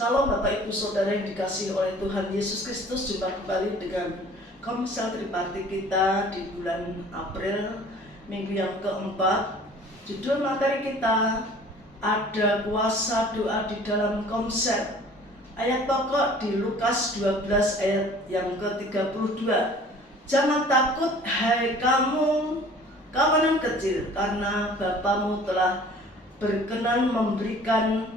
Salam Bapak Ibu Saudara yang dikasihi oleh Tuhan Yesus Kristus. Jumpa kembali dengan Komsel Tripartit kita di bulan April, minggu yang keempat. Judul materi kita, ada kuasa doa di dalam Komsel. Ayat pokok di Lukas 12 ayat yang ke-32. Jangan takut hai kamu kawanan kecil, karena Bapamu telah berkenan memberikan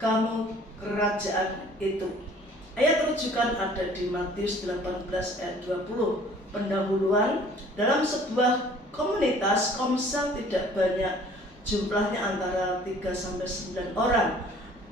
kamu kerajaan itu. Ayat rujukan ada di Matius 18 ayat 20. Pendahuluan, dalam sebuah komunitas Komsel tidak banyak jumlahnya, antara 3-9 orang.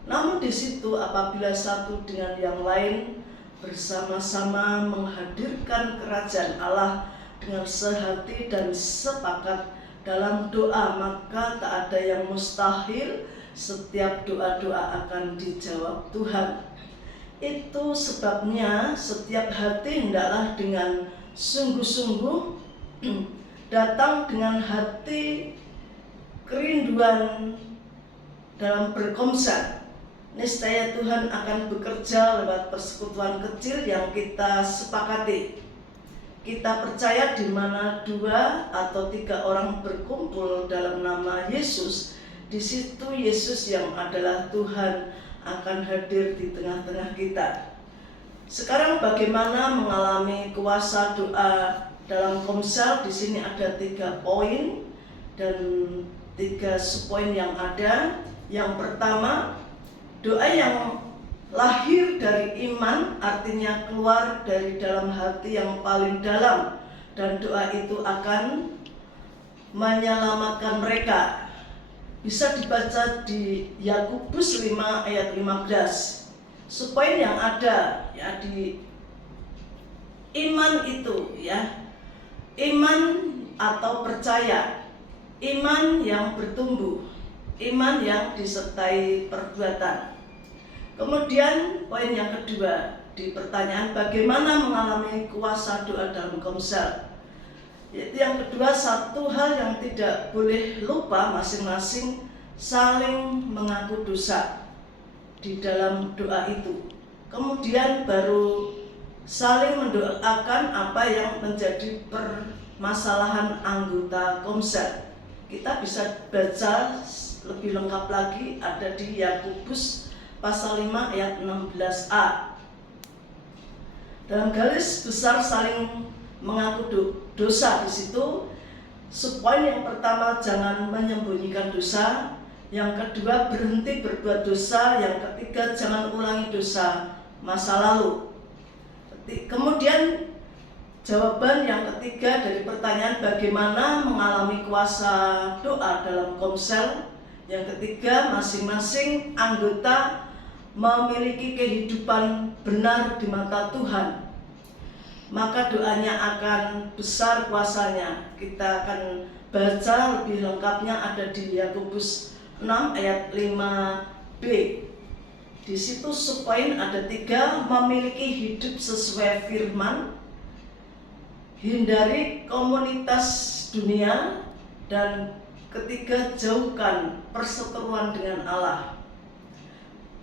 Namun di situ apabila satu dengan yang lain bersama-sama menghadirkan kerajaan Allah dengan sehati dan sepakat dalam doa, maka tak ada yang mustahil. Setiap doa-doa akan dijawab Tuhan. Itu sebabnya setiap hati hendaklah dengan sungguh-sungguh datang dengan hati kerinduan dalam berkomsel. Niscaya Tuhan akan bekerja lewat persekutuan kecil yang kita sepakati. Kita percaya di mana 2 atau 3 orang berkumpul dalam nama Yesus, di situ Yesus yang adalah Tuhan akan hadir di tengah-tengah kita. Sekarang bagaimana mengalami kuasa doa dalam Komsel? Di sini ada 3 poin dan 3 subpoin yang ada. Yang pertama, doa yang lahir dari iman, artinya keluar dari dalam hati yang paling dalam, dan doa itu akan menyelamatkan mereka. Bisa dibaca di Yakobus 5 ayat 15. Supaya yang ada ya di iman itu ya, iman atau percaya, iman yang bertumbuh, iman yang disertai perbuatan. Kemudian poin yang kedua di pertanyaan, bagaimana mengalami kuasa doa dalam Komsel? Yaitu yang kedua, satu hal yang tidak boleh lupa, masing-masing saling mengaku dosa di dalam doa itu. Kemudian baru saling mendoakan apa yang menjadi permasalahan anggota Komsel. Kita bisa baca lebih lengkap lagi, ada di Yakobus pasal 5 ayat 16a. Dalam garis besar saling mengaku dosa di situ. Subpoin yang pertama, jangan menyembunyikan dosa. Yang kedua, berhenti berbuat dosa. Yang ketiga, jangan ulangi dosa masa lalu. Kemudian jawaban yang ketiga dari pertanyaan bagaimana mengalami kuasa doa dalam Komsel. Yang ketiga, masing-masing anggota memiliki kehidupan benar di mata Tuhan, maka doanya akan besar kuasanya. Kita akan baca lebih lengkapnya ada di Yakobus 6 ayat 5b. Di situ subpoin ada 3, memiliki hidup sesuai firman, hindari komunitas dunia, dan ketiga, jauhkan perseteruan dengan Allah.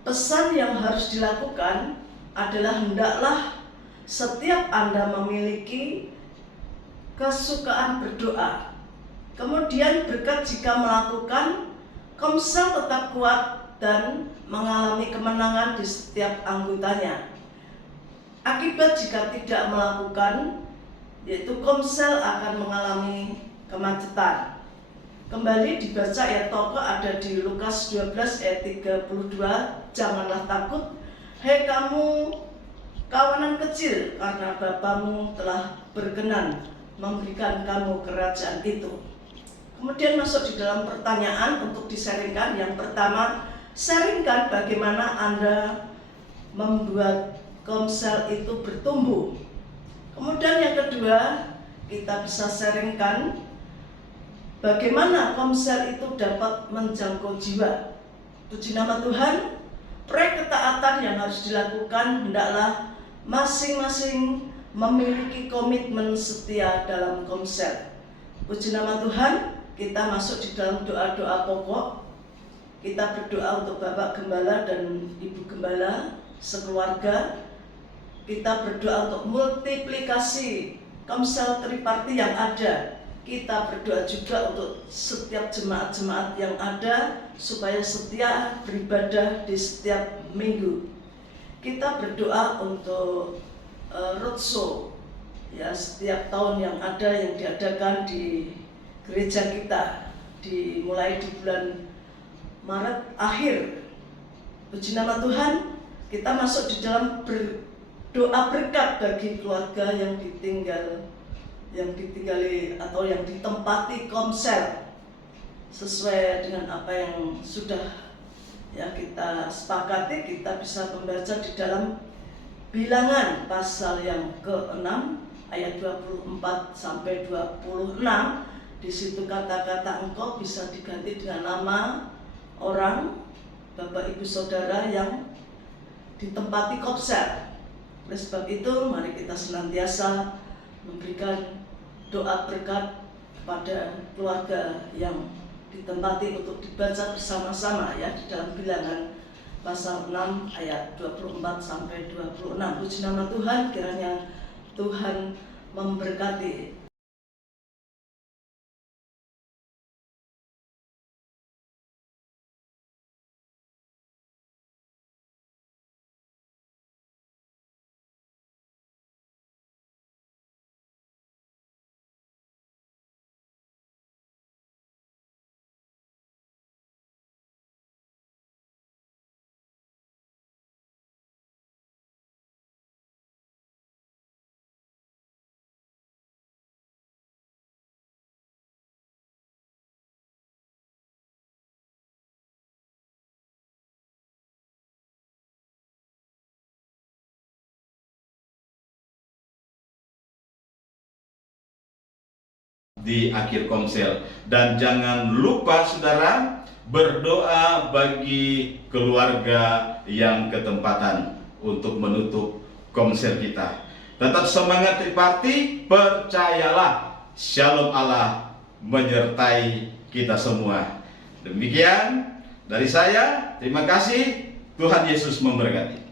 Pesan yang harus dilakukan adalah hendaklah setiap Anda memiliki kesukaan berdoa. Kemudian berkat jika melakukan, Komsel tetap kuat dan mengalami kemenangan di setiap anggotanya. Akibat jika tidak melakukan, yaitu Komsel akan mengalami kemacetan. Kembali dibaca ayat pokok ada di Lukas 12 ayat 32. Janganlah takut, hai kamu kawanan kecil, karena Bapamu telah berkenan memberikan kamu kerajaan itu. Kemudian masuk di dalam pertanyaan untuk disaringkan. Yang pertama, sharingkan bagaimana Anda membuat Komsel itu bertumbuh. Kemudian yang kedua, kita bisa sharingkan bagaimana Komsel itu dapat menjangkau jiwa. Puji nama Tuhan. Proyek ketaatan yang harus dilakukan hendaklah masing-masing memiliki komitmen setia dalam Komsel. Puji nama Tuhan. Kita masuk di dalam doa-doa pokok. Kita berdoa untuk Bapak Gembala dan Ibu Gembala sekeluarga. Kita berdoa untuk multiplikasi komsel triparti yang ada. Kita berdoa juga untuk setiap jemaat-jemaat yang ada supaya setia beribadah di setiap minggu. Kita berdoa untuk roadshow ya setiap tahun yang ada yang diadakan di gereja kita dimulai di bulan Maret akhir. Puji nama Tuhan, kita masuk di dalam berdoa berkat bagi keluarga yang ditinggali atau yang ditempati komsel sesuai dengan apa yang sudah ya kita sepakati. Kita bisa membaca di dalam Bilangan pasal yang ke-6 ayat 24 sampai 26. Di situ kata-kata engkau bisa diganti dengan nama orang, Bapak Ibu Saudara yang ditempati komsel. Oleh sebab itu, mari kita senantiasa memberikan doa berkat kepada keluarga yang ditempati untuk dibaca bersama-sama ya di dalam Bilangan pasal 6 ayat 24 sampai 26. Puji nama Tuhan, kiranya Tuhan memberkati. Di akhir komsel. Dan jangan lupa saudara berdoa bagi keluarga yang ketempatan untuk menutup komsel kita. Tetap semangat triparti, percayalah Shalom Allah menyertai kita semua. Demikian dari saya, terima kasih, Tuhan Yesus memberkati.